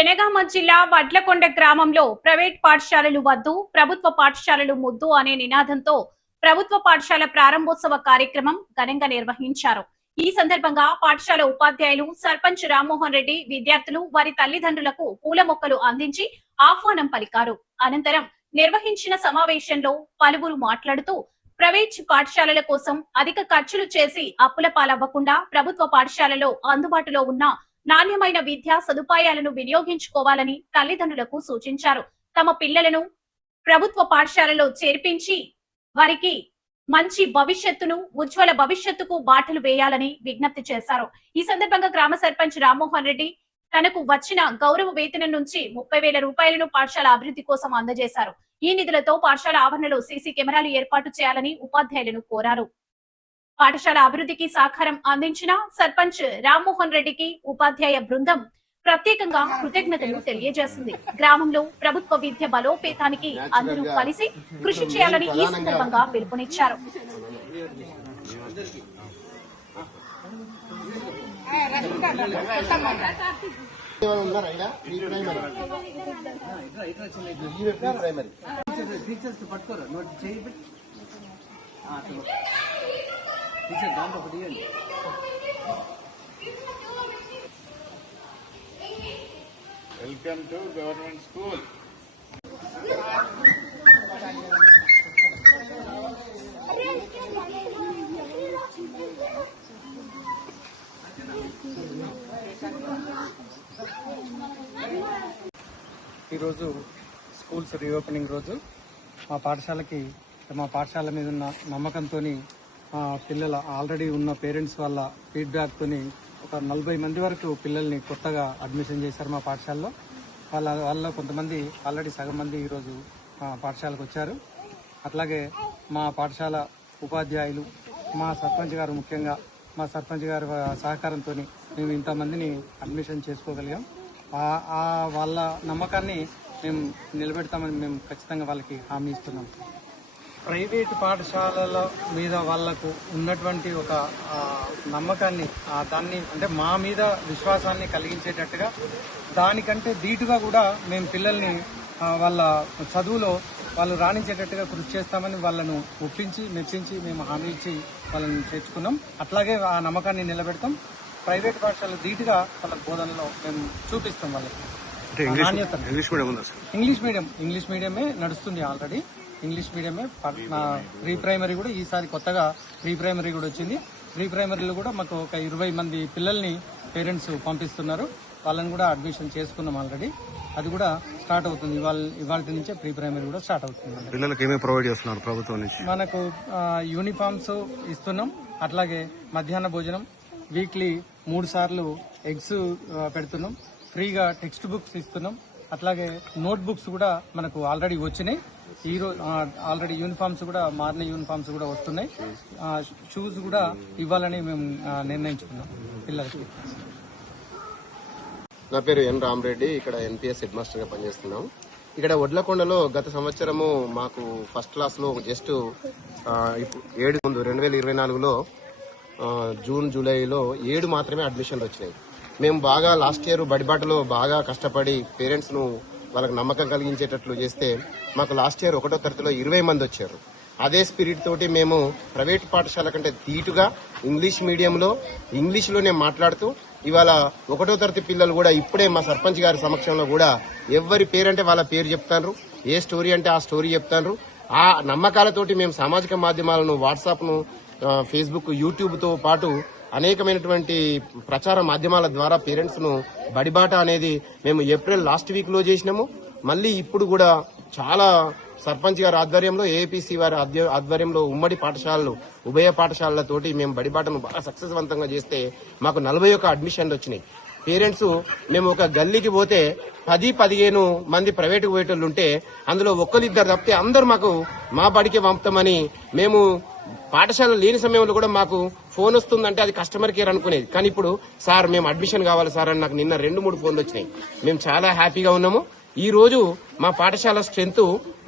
జనగామ జిల్లా వడ్లకొండ గ్రామంలో ప్రైవేట్ పాఠశాలలు వద్దు, ప్రభుత్వ పాఠశాలలు ముద్దు అనే నినాదంతో ప్రభుత్వ పాఠశాల ప్రారంభోత్సవ కార్యక్రమం ఘనంగా నిర్వహించారు. ఈ సందర్భంగా పాఠశాల ఉపాధ్యాయులు సర్పంచ్ రామ్మోహన్ రెడ్డి విద్యార్థులు వారి తల్లిదండ్రులకు పూల మొక్కలు అందించి ఆహ్వానం పలికారు. అనంతరం నిర్వహించిన సమావేశంలో పలువురు మాట్లాడుతూ ప్రైవేట్ పాఠశాలల కోసం అధిక ఖర్చులు చేసి అప్పుల పాలవ్వకుండా ప్రభుత్వ పాఠశాలలో అందుబాటులో ఉన్న నాణ్యమైన విద్యా సదుపాయాలను వినియోగించుకోవాలని తల్లిదండ్రులకు సూచించారు. తమ పిల్లలను ప్రభుత్వ పాఠశాలలో చేర్పించి వారికి మంచి భవిష్యత్తును, ఉజ్వల భవిష్యత్తుకు బాటలు వేయాలని విజ్ఞప్తి చేశారు. ఈ సందర్భంగా గ్రామ సర్పంచ్ రామ్మోహన్ రెడ్డి తనకు వచ్చిన గౌరవ వేతనం నుంచి 30,000 రూపాయలను పాఠశాల అభివృద్ధి కోసం అందజేశారు. ఈ నిధులతో పాఠశాల ఆవరణలో సీసీ కెమెరాలు ఏర్పాటు చేయాలని ఉపాధ్యాయులను కోరారు. పాఠశాల అభివృద్ధికి సహకారం అందించిన సర్పంచ్ రామ్మోహన్ రెడ్డికి ఉపాధ్యాయ బృందం ప్రత్యేకంగా కృతజ్ఞతలు తెలియజేసింది. గ్రామంలో ప్రభుత్వ విద్య బలోపేతానికి అందరూ కలిసి కృషి చేయాలని ఈ సందర్భంగా పిలుపునిచ్చారు. Welcome to government school. ఈరోజు స్కూల్స్ రీఓపెనింగ్ రోజు మా పాఠశాల మీద ఉన్న నమ్మకంతో పిల్లల ఆల్రెడీ ఉన్న పేరెంట్స్ వాళ్ళ ఫీడ్బ్యాక్తో ఒక 40 మంది వరకు పిల్లల్ని కొత్తగా అడ్మిషన్ చేశారు మా పాఠశాలలో. వాళ్ళ కొంతమంది ఆల్రెడీ సగం మంది ఈరోజు పాఠశాలకు వచ్చారు. అట్లాగే మా పాఠశాల ఉపాధ్యాయులు, మా సర్పంచ్ గారు, ముఖ్యంగా మా సర్పంచ్ గారి సహకారంతో మేము ఇంతమందిని అడ్మిషన్ చేసుకోగలిగాం. వాళ్ళ నమ్మకాన్ని మేము నిలబెడతామని మేము ఖచ్చితంగా వాళ్ళకి హామీ ఇస్తున్నాం. ప్రైవేటు పాఠశాలల మీద వాళ్లకు ఉన్నటువంటి ఒక నమ్మకాన్ని, దాన్ని అంటే మా మీద విశ్వాసాన్ని కలిగించేటట్టుగా, దానికంటే ధీటుగా కూడా మేము పిల్లల్ని వాళ్ళ చదువులో వాళ్ళు రాణించేటట్టుగా కృషి చేస్తామని వాళ్ళను ఒప్పించి మెప్పించి మేము హామీ ఇచ్చి వాళ్ళని చేర్చుకున్నాం. అట్లాగే ఆ నమ్మకాన్ని నిలబెడతాం. ప్రైవేట్ పాఠశాల ధీటుగా వాళ్ళ బోధనలో మేము చూపిస్తాం వాళ్ళకి. ఇంగ్లీష్ మీడియమే నడుస్తుంది. ఆల్రెడీ ఇంగ్లీష్ మీడియమే. ప్రీ ప్రైమరీ కూడా ఈసారి కొత్తగా ప్రీ ప్రైమరీ కూడా వచ్చింది. ప్రీ ప్రైమరీలో కూడా మాకు ఒక 20 మంది పిల్లల్ని పేరెంట్స్ పంపిస్తున్నారు. వాళ్ళని కూడా అడ్మిషన్ చేసుకున్నాం ఆల్రెడీ. అది కూడా స్టార్ట్ అవుతుంది. ఇవాళ నుంచే ప్రీ ప్రైమరీ కూడా స్టార్ట్ అవుతుంది. పిల్లలకి ఏమేమి ప్రొవైడ్ చేస్తున్నారు ప్రభుత్వం నుంచి? మనకు యూనిఫామ్స్ ఇస్తున్నాం. అట్లాగే మధ్యాహ్న భోజనం, వీక్లీ 3 సార్లు ఎగ్స్ పెడుతున్నాం. ఫ్రీగా టెక్స్ట్ బుక్స్ ఇస్తున్నాం. అట్లాగే నోట్ బుక్స్ కూడా మనకు ఆల్రెడీ వచ్చినాయి. ఈరోజు ఆల్రెడీ యూనిఫామ్స్ కూడా, మారిన యూనిఫామ్స్ కూడా వస్తున్నాయి. షూస్ కూడా ఇవ్వాలని మేము నిర్ణయించుకున్నాం పిల్లలకి. నా పేరు ఎన్ రామరెడ్డి. ఇక్కడ ఎన్పిఎస్ హెడ్ మాస్టర్ గా పనిచేస్తున్నాం. ఇక్కడ వడ్లకొండలో గత సంవత్సరము మాకు ఫస్ట్ క్లాస్ లో జస్ట్ 2024లో జూన్ జూలైలో 7 మాత్రమే అడ్మిషన్లు వచ్చినాయి. మేము బాగా లాస్ట్ ఇయర్ బడిబాటలో బాగా కష్టపడి పేరెంట్స్ ను వాళ్ళకి నమ్మకం కలిగించేటట్లు చేస్తే మాకు లాస్ట్ ఇయర్ 1వ తరగతిలో 20 మంది వచ్చారు. అదే స్పిరిట్ తోటి మేము ప్రైవేట్ పాఠశాల కంటే ధీటుగా ఇంగ్లీష్ మీడియంలో ఇంగ్లీష్లోనే మాట్లాడుతూ ఇవాళ 1వ తరగతి పిల్లలు కూడా ఇప్పుడే మా సర్పంచ్ గారి సమక్షంలో కూడా ఎవరి పేరంటే వాళ్ళ పేరు చెప్తారు, ఏ స్టోరీ అంటే ఆ స్టోరీ చెప్తారు. ఆ నమ్మకాలతోటి మేము సామాజిక మాధ్యమాలను, వాట్సాప్ ను, ఫేస్బుక్, యూట్యూబ్ తో పాటు అనేకమైనటువంటి ప్రచార మాధ్యమాల ద్వారా పేరెంట్స్ ను బడిబాట అనేది మేము ఏప్రిల్ లాస్ట్ వీక్ లో చేసినాము. మళ్ళీ ఇప్పుడు కూడా చాలా సర్పంచ్ గారి ఆధ్వర్యంలో, ఏఐపిసి వారి ఆధ్వర్యంలో ఉమ్మడి పాఠశాలలు, ఉభయ పాఠశాలలతోటి మేము బడిబాటను బాగా సక్సెస్వంతంగా చేస్తే మాకు 41 అడ్మిషన్లు వచ్చినాయి. పేరెంట్స్ మేము ఒక గల్లీకి పోతే 10-15 మంది ప్రైవేటుకు పోయేటోళ్ళు ఉంటే అందులో 1-2 తప్పితే అందరూ మాకు మా బడికి పంపుతామని, మేము పాఠశాల లేని సమయంలో కూడా మాకు ఫోన్ వస్తుందంటే అది కస్టమర్ కేర్ అనుకునేది. కానీ ఇప్పుడు సార్ మేము అడ్మిషన్ కావాలి సార్ అని నాకు నిన్న 2-3 ఫోన్లు వచ్చినాయి. మేము చాలా హ్యాపీగా ఉన్నాము. ఈ రోజు మా పాఠశాల స్ట్రెంత్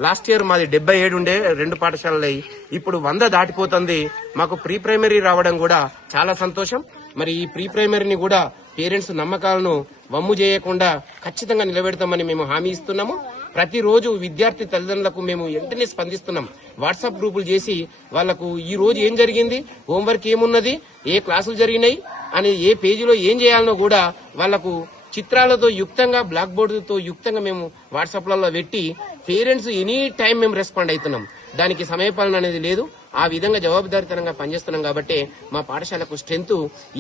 లాస్ట్ ఇయర్ మాది 77 ఉండే 2 పాఠశాలలు ఇప్పుడు 100 దాటిపోతుంది. మాకు ప్రీ ప్రైమరీ రావడం కూడా చాలా సంతోషం. మరి ఈ ప్రీ ప్రైమరీని కూడా పేరెంట్స్ నమ్మకాలను వమ్ము చేయకుండా ఖచ్చితంగా నిలబెడతామని మేము హామీ ఇస్తున్నాము. ప్రతిరోజు విద్యార్థి తల్లిదండ్రులకు మేము వెంటనే స్పందిస్తున్నాం. వాట్సాప్ గ్రూపులు చేసి వాళ్లకు ఈ రోజు ఏం జరిగింది, హోంవర్క్ ఏమున్నది, ఏ క్లాసులు జరిగినాయి అని, ఏ పేజీలో ఏం చేయాలనో కూడా వాళ్లకు చిత్రాలతో యుక్తంగా, బ్లాక్ బోర్డుతో యుక్తంగా మేము వాట్సాప్లలో పెట్టి పేరెంట్స్ ఎనీ టైం మేము రెస్పాండ్ అవుతున్నాం. దానికి సమయపాలన అనేది లేదు. ఆ విధంగా జవాబుదారీతనంగా పనిచేస్తున్నాం కాబట్టి మా పాఠశాలకు స్ట్రెంత్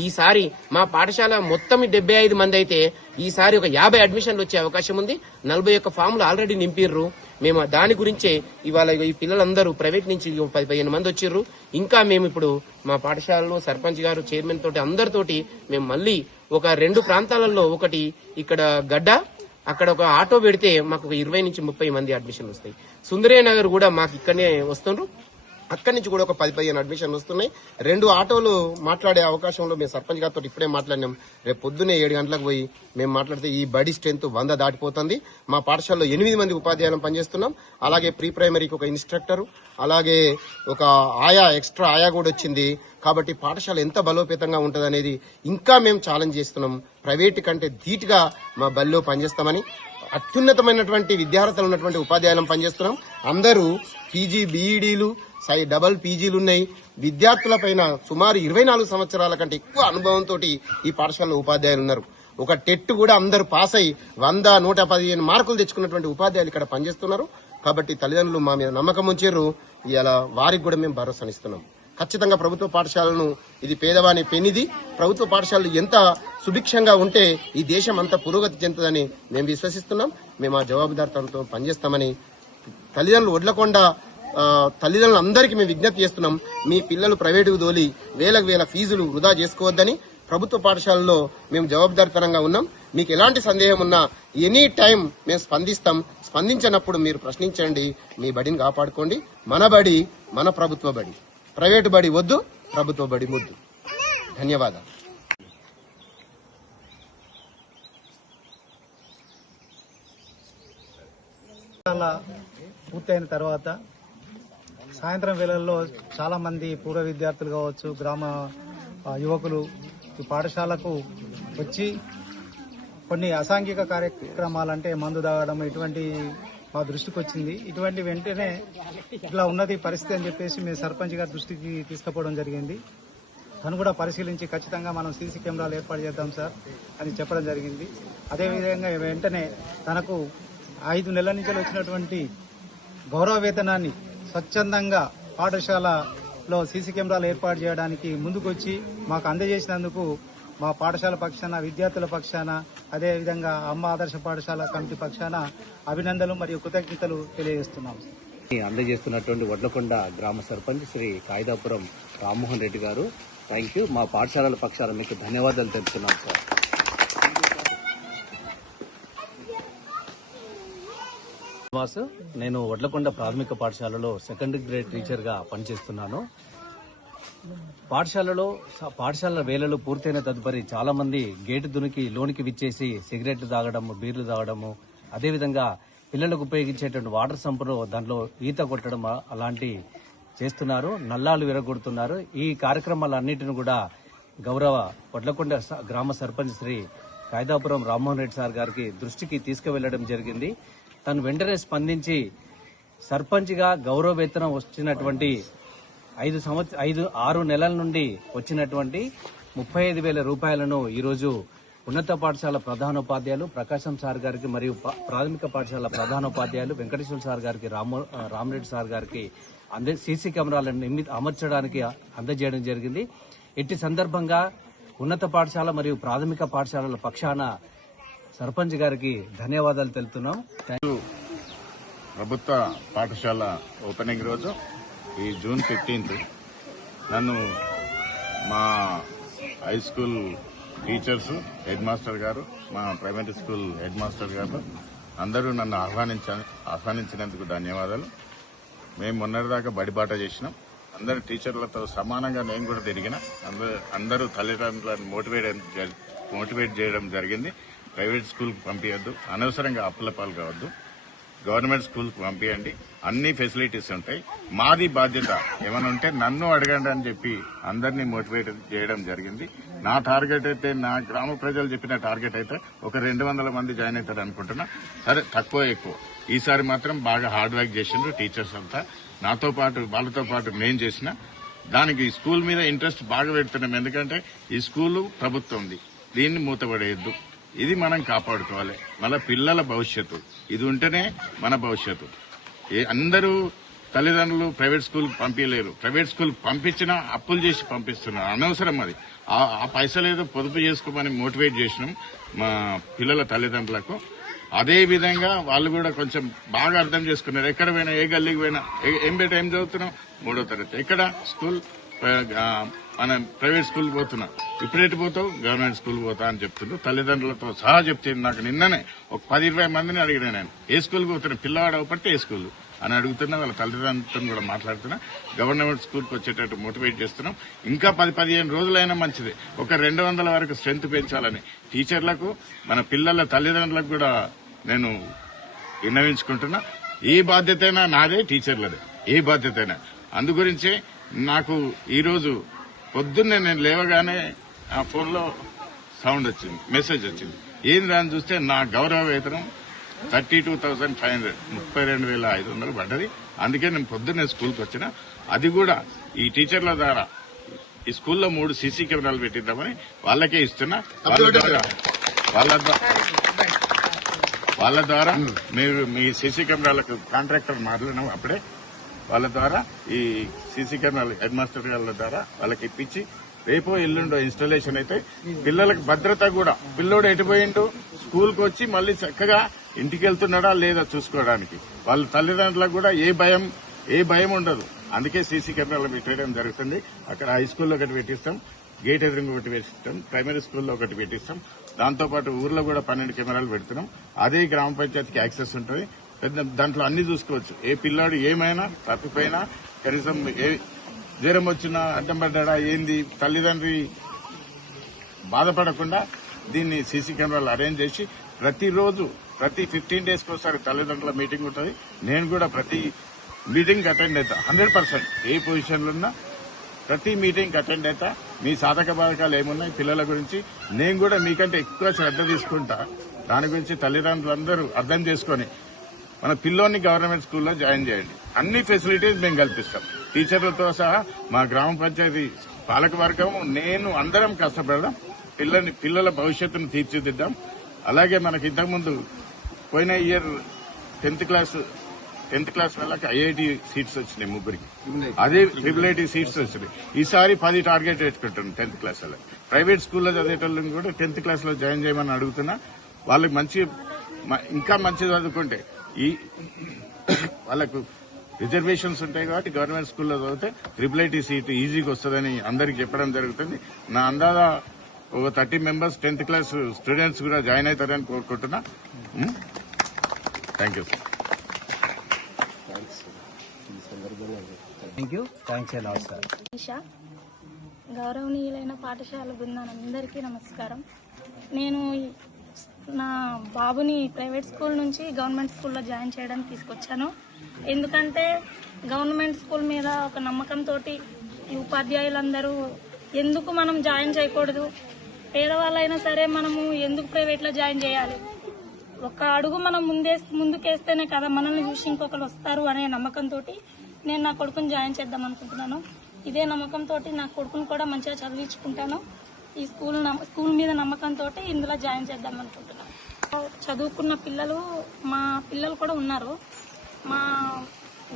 ఈసారి మా పాఠశాల మొత్తం 75 మంది అయితే ఈసారి ఒక 50 అడ్మిషన్లు వచ్చే అవకాశం ఉంది. 41 ఫామ్లు ఆల్రెడీ నింపిర్రు. మేము దాని గురించే ఇవాళ ఈ పిల్లలందరూ ప్రైవేట్ నుంచి 15 మంది వచ్చిర్రు. ఇంకా మేము ఇప్పుడు మా పాఠశాలలో సర్పంచ్ గారు, చైర్మన్ తోటి అందరితోటి మేము మళ్ళీ ఒక 2 ప్రాంతాలలో, ఒకటి ఇక్కడ గడ్డ, అక్కడ ఒక ఆటో పెడితే మాకు ఒక 20 నుంచి 30 మంది అడ్మిషన్లు వస్తాయి. సుందరయ్య నగర్ కూడా మాకు ఇక్కడనే వస్తుండ్రు. అక్కడి నుంచి కూడా ఒక 10-15 అడ్మిషన్లు వస్తున్నాయి. 2 ఆటోలు మాట్లాడే అవకాశంలో మేము సర్పంచ్ గారితో ఇప్పుడే మాట్లాడినాం. రేపు పొద్దున్నే 7 గంటలకు పోయి మేము మాట్లాడితే ఈ బడి స్ట్రెంత్ 100 దాటిపోతుంది. మా పాఠశాలలో 8 మంది ఉపాధ్యాయులను పనిచేస్తున్నాం. అలాగే ప్రీ ప్రైమరీకి ఒక ఇన్స్ట్రక్టర్, అలాగే ఒక ఆయా, ఎక్స్ట్రా ఆయా కూడా వచ్చింది. కాబట్టి పాఠశాల ఎంత బలోపేతంగా ఉంటదనేది ఇంకా మేము ఛాలెంజ్ చేస్తున్నాం. ప్రైవేట్ కంటే ధీటుగా మా బడిలో పనిచేస్తామని, అత్యున్నతమైనటువంటి విద్యార్హతలు ఉన్నటువంటి ఉపాధ్యాయులను పనిచేస్తున్నాం. అందరూ పీజీ, బీఈడీలు, డబల్ పీజీలు ఉన్నాయి. విద్యార్థుల పైన సుమారు 24 సంవత్సరాల కంటే ఎక్కువ అనుభవంతో ఈ పాఠశాలలో ఉపాధ్యాయులు ఉన్నారు. ఒక టెట్ కూడా అందరూ పాస్ అయి 100, 115 మార్కులు తెచ్చుకున్నటువంటి ఉపాధ్యాయులు ఇక్కడ పనిచేస్తున్నారు. కాబట్టి తల్లిదండ్రులు మా మీద నమ్మకం ఉంచారు. ఇలా వారికి కూడా మేము భరోసానిస్తున్నాం. ఖచ్చితంగా ప్రభుత్వ పాఠశాలను, ఇది పేదవాని పెనిది, ప్రభుత్వ పాఠశాలలు ఎంత సుభిక్షంగా ఉంటే ఈ దేశం అంత పురోగతి చెందుతుందని మేము విశ్వసిస్తున్నాం. మేము ఆ జవాబుదారితనంతో పనిచేస్తామని తల్లిదండ్రులు వడ్లకొండ తల్లిదండ్రులందరికీ మేము విజ్ఞప్తి చేస్తున్నాం. మీ పిల్లలు ప్రైవేటుకు దోలి వేలకు వేల ఫీజులు వృధా చేసుకోవద్దని. ప్రభుత్వ పాఠశాలలో మేము జవాబుదారితనంగా ఉన్నాం. మీకు ఎలాంటి సందేహం ఉన్నా ఎనీ టైం మేము స్పందిస్తాం. స్పందించినప్పుడు మీరు ప్రశ్నించండి, మీ బడిని కాపాడుకోండి. మన బడి మన ప్రభుత్వ బడి, ప్రైవేటు బడి వద్దు, ప్రభుత్వ బడి ముద్దు. ధన్యవాదాలు. పూర్తయిన తర్వాత సాయంత్రం వేళల్లో చాలా మంది పూర్వ విద్యార్థులు కావచ్చు, గ్రామ యువకులు ఈ పాఠశాలకు వచ్చి కొన్ని అసాంఘిక కార్యక్రమాలంటే మందు తాగడం ఇటువంటి మా దృష్టికి వచ్చింది. ఇటువంటి వెంటనే ఇట్లా ఉన్నది పరిస్థితి అని చెప్పేసి మేము సర్పంచ్ గారి దృష్టికి తీసుకుపోవడం జరిగింది. తను కూడా పరిశీలించి ఖచ్చితంగా మనం సీసీ కెమెరాలు ఏర్పాటు చేద్దాం సార్ అని చెప్పడం జరిగింది. అదేవిధంగా వెంటనే తనకు 5 నెలల నుంచి వచ్చినటువంటి గౌరవ వేతనాన్ని స్వచ్ఛందంగా పాఠశాలలో సీసీ కెమెరాలు ఏర్పాటు చేయడానికి ముందుకొచ్చి మాకు అందజేసినందుకు మా పాఠశాల పక్షాన, విద్యార్థుల పక్షాన, అదేవిధంగా అమ్మ ఆదర్శ పాఠశాల కమిటీ పక్షాన అభినందనలు మరియు కృతజ్ఞతలు తెలియజేస్తున్నాం. అందజేస్తున్నటువంటి వడ్లకొండ గ్రామ సర్పంచ్ శ్రీ కాయిదాపురం రామ్మోహన్ రెడ్డి గారు, థ్యాంక్ యూ. మా పాఠశాలల పక్షాన మీకు ధన్యవాదాలు తెలుపుతున్నాం సార్. నేను వడ్లకొండ ప్రాథమిక పాఠశాలలో సెకండరీ గ్రేడ్ టీచర్గా పనిచేస్తున్నాను. పాఠశాల వేళలు పూర్తయిన తదుపరి చాలా మంది గేటు దునికి లోనికి విచ్చేసి సిగరెట్లు తాగడము, బీర్లు తాగడము, అదేవిధంగా పిల్లలకు ఉపయోగించేటువంటి వాటర్ సంపులో దాంట్లో ఈత కొట్టడం అలాంటి చేస్తున్నారు, నల్లాలు విరగొడుతున్నారు. ఈ కార్యక్రమాలన్నింటిని కూడా గౌరవ వడ్లకొండ గ్రామ సర్పంచ్ శ్రీ కాయిదాపురం రామ్మోహన్ రెడ్డి సార్ గారికి దృష్టికి తీసుకువెళ్లడం జరిగింది. తను వెంటనే స్పందించి సర్పంచ్గా గౌరవ వేతనం వచ్చినటువంటి 6 నెలల నుండి వచ్చినటువంటి 35,000 రూపాయలను ఈరోజు ఉన్నత పాఠశాల ప్రధానోపాధ్యాయులు ప్రకాశం సార్ గారికి మరియు ప్రాథమిక పాఠశాల ప్రధానోపాధ్యాయులు వెంకటేశ్వర సార్ గారికి, రామరెడ్డి సార్ గారికి సీసీ కెమెరాలను అమర్చడానికి అందజేయడం జరిగింది. ఇట్టి సందర్భంగా ఉన్నత పాఠశాల మరియు ప్రాథమిక పాఠశాలల పక్షాన సర్పంచ్ గారికి ధన్యవాదాలు తెలుపుతున్నాం. ప్రభుత్వ పాఠశాల ఓపెనింగ్ రోజు ఈ జూన్ 15th నన్ను మా high school teachers, head master గారు, మా ప్రైమరీ స్కూల్ హెడ్ మాస్టర్ గారు అందరూ నన్ను ఆహ్వానించినందుకు ధన్యవాదాలు. మేము మొన్నటిదాకా బడిబాట చేసినాం. అందరు టీచర్లతో సమానంగా నేను కూడా తిరిగిన. అందరూ తల్లిదండ్రులను మోటివేట్ చేయడం జరిగింది. ప్రైవేట్ స్కూల్కి పంపించద్దు, అనవసరంగా అప్పుల పాలు కావద్దు. గవర్నమెంట్ స్కూల్కి పంపించండి, అన్ని ఫెసిలిటీస్ ఉంటాయి. మాది బాధ్యత ఏమైనా ఉంటే నన్ను అడగండి అని చెప్పి అందరినీ మోటివేట్ చేయడం జరిగింది. నా టార్గెట్ అయితే, నా గ్రామ ప్రజలు చెప్పిన టార్గెట్ అయితే ఒక 200 మంది జాయిన్ అవుతారు అనుకుంటున్నా. సరే, తక్కువ ఎక్కువ ఈసారి మాత్రం బాగా హార్డ్ వర్క్ చేసిండ్రు టీచర్స్ అంతా. నాతో పాటు వాళ్ళతో పాటు నేను చేసిన దానికి స్కూల్ మీద ఇంట్రెస్ట్ బాగా పెడుతున్నాం. ఎందుకంటే ఈ స్కూలు ప్రభుత్వంది, దీన్ని మూతపడేయద్దు. ఇది మనం కాపాడుకోవాలి. మన పిల్లల భవిష్యత్తు ఇది ఉంటేనే మన భవిష్యత్తు. అందరూ తల్లిదండ్రులు ప్రైవేట్ స్కూల్ పంపించలేరు. ప్రైవేట్ స్కూల్ పంపించినా అప్పులు చేసి పంపిస్తున్నారు. అనవసరం అది. ఆ పైసలు ఏదో పొదుపు చేసుకోమని మోటివేట్ చేసినాం మా పిల్లల తల్లిదండ్రులకు. అదే విధంగా వాళ్ళు కూడా కొంచెం బాగా అర్థం చేసుకున్నారు. ఎక్కడ పోయినా, ఏ గల్లీకి పోయినా, ఏం చదువుతున్నాం, 3వ తరగతి. ఎక్కడ స్కూల్, మన ప్రైవేట్ స్కూల్ పోతున్నా. ఇప్పుడేటి పోతావు, గవర్నమెంట్ స్కూల్ పోతా అని చెప్తున్నారు. తల్లిదండ్రులతో సహా చెప్తుంది. నాకు నిన్ననే ఒక 10-20 మందిని అడిగినా నేను, ఏ స్కూల్కి పోతున్నా, పిల్లవాడు అవపడితే ఏ స్కూల్ అని అడుగుతున్నా. వాళ్ళ తల్లిదండ్రులతో కూడా మాట్లాడుతున్నా. గవర్నమెంట్ స్కూల్కి వచ్చేటట్టు మోటివేట్ చేస్తున్నాం. ఇంకా 10-15 రోజులైనా మంచిది. ఒక 200 వరకు స్ట్రెంత్ పెంచాలని టీచర్లకు, మన పిల్లల తల్లిదండ్రులకు కూడా నేను విన్నవించుకుంటున్నా. ఏ బాధ్యతైనా నాదే, టీచర్లదే, ఏ బాధ్యతైనా. అందుగురించే నాకు ఈరోజు పొద్దున్నే నేను లేవగానే ఆ ఫోన్లో సౌండ్ వచ్చింది, మెసేజ్ వచ్చింది. ఏం రాని చూస్తే నా గౌరవ వేతనం 32,500, 32,500 పడ్డది. అందుకే నేను పొద్దున్నే స్కూల్కి వచ్చిన. అది కూడా ఈ టీచర్ల ద్వారా ఈ స్కూల్లో 3 సీసీ కెమెరాలు పెట్టిద్దామని వాళ్ళకే ఇస్తున్నా. వాళ్ళ ద్వారా మీరు మీ సీసీ కెమెరాలకు కాంట్రాక్టర్ మాట్లాడినాం అప్పుడే. వాళ్ళ ద్వారా ఈ సీసీ కెమెరాలు హెడ్ మాస్టర్ గారి ద్వారా వాళ్ళకి ఇప్పించి రేపో ఎల్లుండో ఇన్స్టాలేషన్ అయితే పిల్లలకు భద్రత కూడా, పిల్లోడు ఎటుపోయిండు, స్కూల్కి వచ్చి మళ్ళీ చక్కగా ఇంటికి వెళ్తున్నాడా లేదా చూసుకోవడానికి వాళ్ళ తల్లిదండ్రులకు కూడా ఏ భయం ఉండదు. అందుకే సీసీ కెమెరాలు పెట్టడం జరుగుతుంది. అక్కడ హై స్కూల్లో ఒకటి పెట్టిస్తాం, గేట్ ఎదురుగా ఒకటి పెట్టిస్తాం, ప్రైమరీ స్కూల్లో ఒకటి పెట్టిస్తాం. దాంతోపాటు ఊర్లో కూడా 12 కెమెరాలు పెడుతున్నాం. అదే గ్రామ పంచాయతీకి యాక్సెస్ ఉంటుంది. దాంట్లో అన్ని చూసుకోవచ్చు. ఏ పిల్లాడు ఏమైనా తప్పిపోయినా, కనీసం ఏ జ్వరం వచ్చినా, అడ్డం పడ్డా, ఏంది, తల్లిదండ్రి బాధపడకుండా దీన్ని సీసీ కెమెరాలు అరేంజ్ చేసి ప్రతిరోజు, ప్రతి 15 days ఒకసారి తల్లిదండ్రుల మీటింగ్ ఉంటుంది. నేను కూడా ప్రతి మీటింగ్ అటెండ్ అవుతా. 100% ఏ పొజిషన్లో ఉన్నా ప్రతి మీటింగ్ అటెండ్ అవుతా. మీ సాధక బాధకాలు ఏమున్నాయి పిల్లల గురించి నేను కూడా మీకంటే ఎక్కువ శ్రద్ధ తీసుకుంటా. దాని గురించి తల్లిదండ్రులందరూ అర్థం చేసుకుని మన పిల్లోని గవర్నమెంట్ స్కూల్లో జాయిన్ చేయండి. అన్ని ఫెసిలిటీస్ మేము కల్పిస్తాం. టీచర్లతో సహా మా గ్రామ పంచాయతీ పాలకవర్గం, నేను అందరం కష్టపడదాం. పిల్లల భవిష్యత్తును తీర్చిదిద్దాం. అలాగే మనకి ఇంతకుముందు పోయిన ఇయర్ 10th క్లాస్ వాళ్ళకి ఐఐటి సీట్స్ వచ్చినాయి 3కి. అదే ట్రిపుల్ సీట్స్ వచ్చినాయి. ఈసారి 10 టార్గెట్ పెట్టుకుంటున్నాం 10th క్లాస్ వాళ్ళకి. ప్రైవేట్ స్కూల్లో చదివేటోళ్ళని కూడా 10th క్లాస్లో జాయిన్ చేయమని అడుగుతున్నా. వాళ్ళకి ఇంకా మంచి చదువుకుంటే వాళ్ళకు రిజర్వేషన్స్ ఉంటాయి కాబట్టి గవర్నమెంట్ స్కూల్లో చదివితే ట్రిపుల్ సీట్ ఈజీగా వస్తుందని అందరికి చెప్పడం జరుగుతుంది. నా అందాదా ఒక 30 members 10th క్లాస్ స్టూడెంట్స్ కూడా జాయిన్ అవుతారని కోరుకుంటున్నా. Thank you sir. Thanks a lot sir. Esha, గౌరవనీయులైన పాఠశాల బృందానందరికీ నమస్కారం. నేను నా బాబుని ప్రైవేట్ స్కూల్ నుంచి గవర్నమెంట్ స్కూల్లో జాయిన్ చేయడానికి తీసుకొచ్చాను. ఎందుకంటే గవర్నమెంట్ స్కూల్ మీద ఒక నమ్మకంతో ఈ ఉపాధ్యాయులందరూ ఎందుకు మనం జాయిన్ చేయకూడదు, పేదవాళ్ళైనా సరే మనము ఎందుకు ప్రైవేట్లో జాయిన్ చేయాలి, ఒక అడుగు మనం ముందుకేస్తేనే కదా మనల్ని చూసి ఇంకొకరు వస్తారు అనే నమ్మకంతో నేను నా కొడుకుని జాయిన్ చేద్దాం అనుకుంటున్నాను. ఇదే నమ్మకంతో నా కొడుకుని కూడా మంచిగా చదివించుకుంటాను. ఈ స్కూల్ మీద నమ్మకంతో ఇందులో జాయిన్ చేద్దాం అనుకుంటున్నాను. చదువుకున్న పిల్లలు, మా పిల్లలు కూడా ఉన్నారు. మా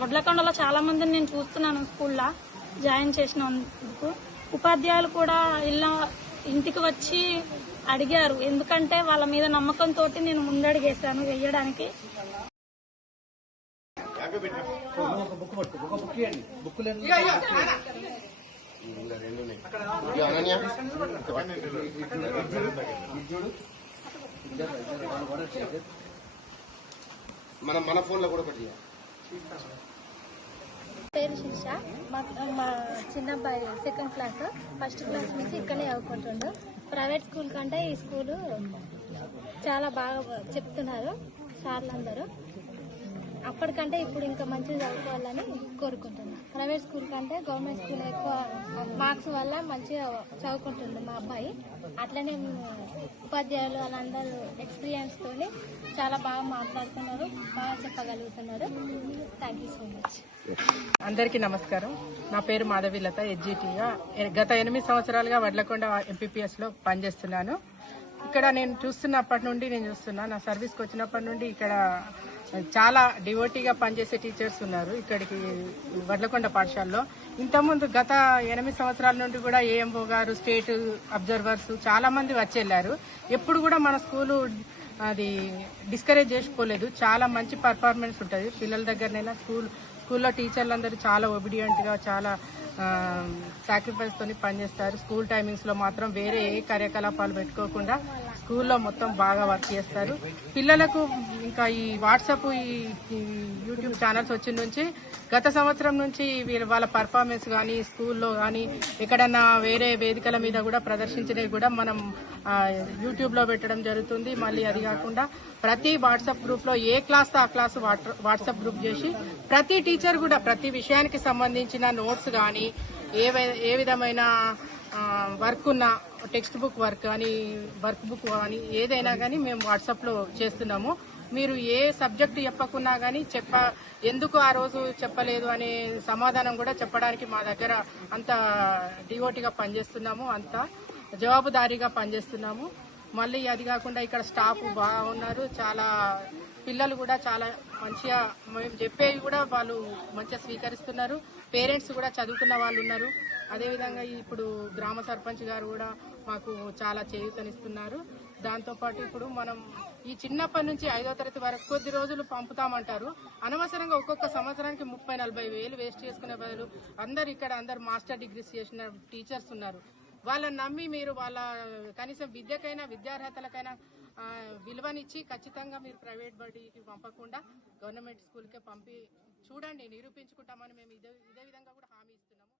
వడ్లకొండలో చాలా మందిని నేను చూస్తున్నాను స్కూల్లో జాయిన్ చేసినందుకు. ఉపాధ్యాయులు కూడా ఇంటికి వచ్చి అడిగారు. ఎందుకంటే వాళ్ళ మీద నమ్మకంతో నేను ముందడుగేశాను వేయడానికి. మన ఫోన్లో కూడా ఒకటి. పేరు శిక్ష. మా చిన్న అబ్బాయి 2nd క్లాస్, 1st క్లాస్ నుంచి ఇక్కడే చదువుకుంటుండు. ప్రైవేట్ స్కూల్ కంటే ఈ స్కూలు చాలా బాగా చెప్తున్నారు సార్లు అందరూ. అప్పటికంటే ఇప్పుడు ఇంకా మంచిగా చదువుకోవాలని కోరుకుంటున్నాను. ప్రైవేట్ స్కూల్ కంటే గవర్నమెంట్ స్కూల్ ఎక్కువ మార్క్స్ వల్ల మంచిగా చదువుకుంటుంది మా అబ్బాయి. అట్లనే ఉపాధ్యాయులు వాళ్ళందరూ ఎక్స్పీరియన్స్ తోని చాలా బాగా మాట్లాడుతున్నారు, బాగా చెప్పగలుగుతున్నారు. Thank you so much. అందరికీ నమస్కారం. నా పేరు మాధవీలత. ఎడ్జిటీగా గత 8 సంవత్సరాలుగా వడ్లకొండ ఎంపీపీఎస్లో పనిచేస్తున్నాను. ఇక్కడ నేను చూస్తున్నప్పటి నుండి నా సర్వీస్కి వచ్చినప్పటి నుండి ఇక్కడ చాలా డివోటీగా పనిచేసే టీచర్స్ ఉన్నారు ఇక్కడికి వడ్లకొండ పాఠశాలలో. ఇంతకుముందు గత 8 సంవత్సరాల నుండి కూడా ఏఎంఓ గారు, స్టేట్ అబ్జర్వర్స్ చాలా మంది వచ్చి వెళ్ళారు. ఎప్పుడు కూడా మన స్కూలు అది డిస్కరేజ్ చేసుకోలేదు. చాలా మంచి పర్ఫార్మెన్స్ ఉంటుంది పిల్లల దగ్గరనైనా. స్కూల్లో టీచర్లందరూ చాలా ఒబిడియంట్గా, చాలా సాక్రిఫైస్ తోని పనిచేస్తారు. స్కూల్ టైమింగ్స్లో మాత్రం వేరే ఏ కార్యకలాపాలు పెట్టుకోకుండా స్కూల్లో మొత్తం బాగా వర్క్ చేస్తారు. పిల్లలకు ఇంకా ఈ వాట్సాప్, ఈ యూట్యూబ్ ఛానల్స్ వచ్చిన నుంచి గత సంవత్సరం నుంచి వాళ్ళ పర్ఫార్మెన్స్ కానీ స్కూల్లో కానీ ఎక్కడన్నా వేరే వేదికల మీద కూడా ప్రదర్శించినవి కూడా మనం యూట్యూబ్లో పెట్టడం జరుగుతుంది. మళ్ళీ అది కాకుండా ప్రతి వాట్సాప్ గ్రూప్లో ఏ క్లాస్ ఆ క్లాస్ వాట్సాప్ గ్రూప్ చేసి ప్రతి టీచర్ కూడా ప్రతి విషయానికి సంబంధించిన నోట్స్ కానీ ఏ విధమైన వర్క్ ఉన్న టెక్స్ట్ బుక్ వర్క్ కానీ వర్క్ బుక్ కానీ ఏదైనా కానీ మేము వాట్సాప్లో చేస్తున్నాము. మీరు ఏ సబ్జెక్టు చెప్పకున్నా కానీ ఎందుకు ఆ రోజు చెప్పలేదు అనే సమాధానం కూడా చెప్పడానికి మా దగ్గర అంత డివోటీగా పనిచేస్తున్నాము, అంత జవాబుదారీగా పనిచేస్తున్నాము. మళ్ళీ అది కాకుండా ఇక్కడ స్టాఫ్ బాగా ఉన్నారు. చాలా పిల్లలు కూడా చాలా మంచిగా మేము చెప్పేవి కూడా వాళ్ళు మంచిగా స్వీకరిస్తున్నారు. పేరెంట్స్ కూడా చదువుకున్న వాళ్ళు ఉన్నారు. అదేవిధంగా ఇప్పుడు గ్రామ సర్పంచ్ గారు కూడా మాకు చాలా చేయూతనిస్తున్నారు. దాంతోపాటు ఇప్పుడు మనం ఈ చిన్నప్పటి నుంచి 5వ తరగతి వరకు కొద్ది రోజులు పంపుతామంటారు. అనవసరంగా ఒక్కొక్క సంవత్సరానికి 30-40 వేలు వేస్ట్ చేసుకునే బదులు అందరు మాస్టర్ డిగ్రీస్ చేసిన టీచర్స్ ఉన్నారు. వాళ్ళని నమ్మి మీరు వాళ్ళ కనీసం విద్యకైనా విద్యార్హతలకైనా విలువనిచ్చి ఖచ్చితంగా మీరు ప్రైవేట్ బడికి పంపకుండా గవర్నమెంట్ స్కూల్కే పంపి చూడండి, నిరూపించుకుంటామని మేము ఇదే విధంగా కూడా హామీ ఇస్తున్నాము.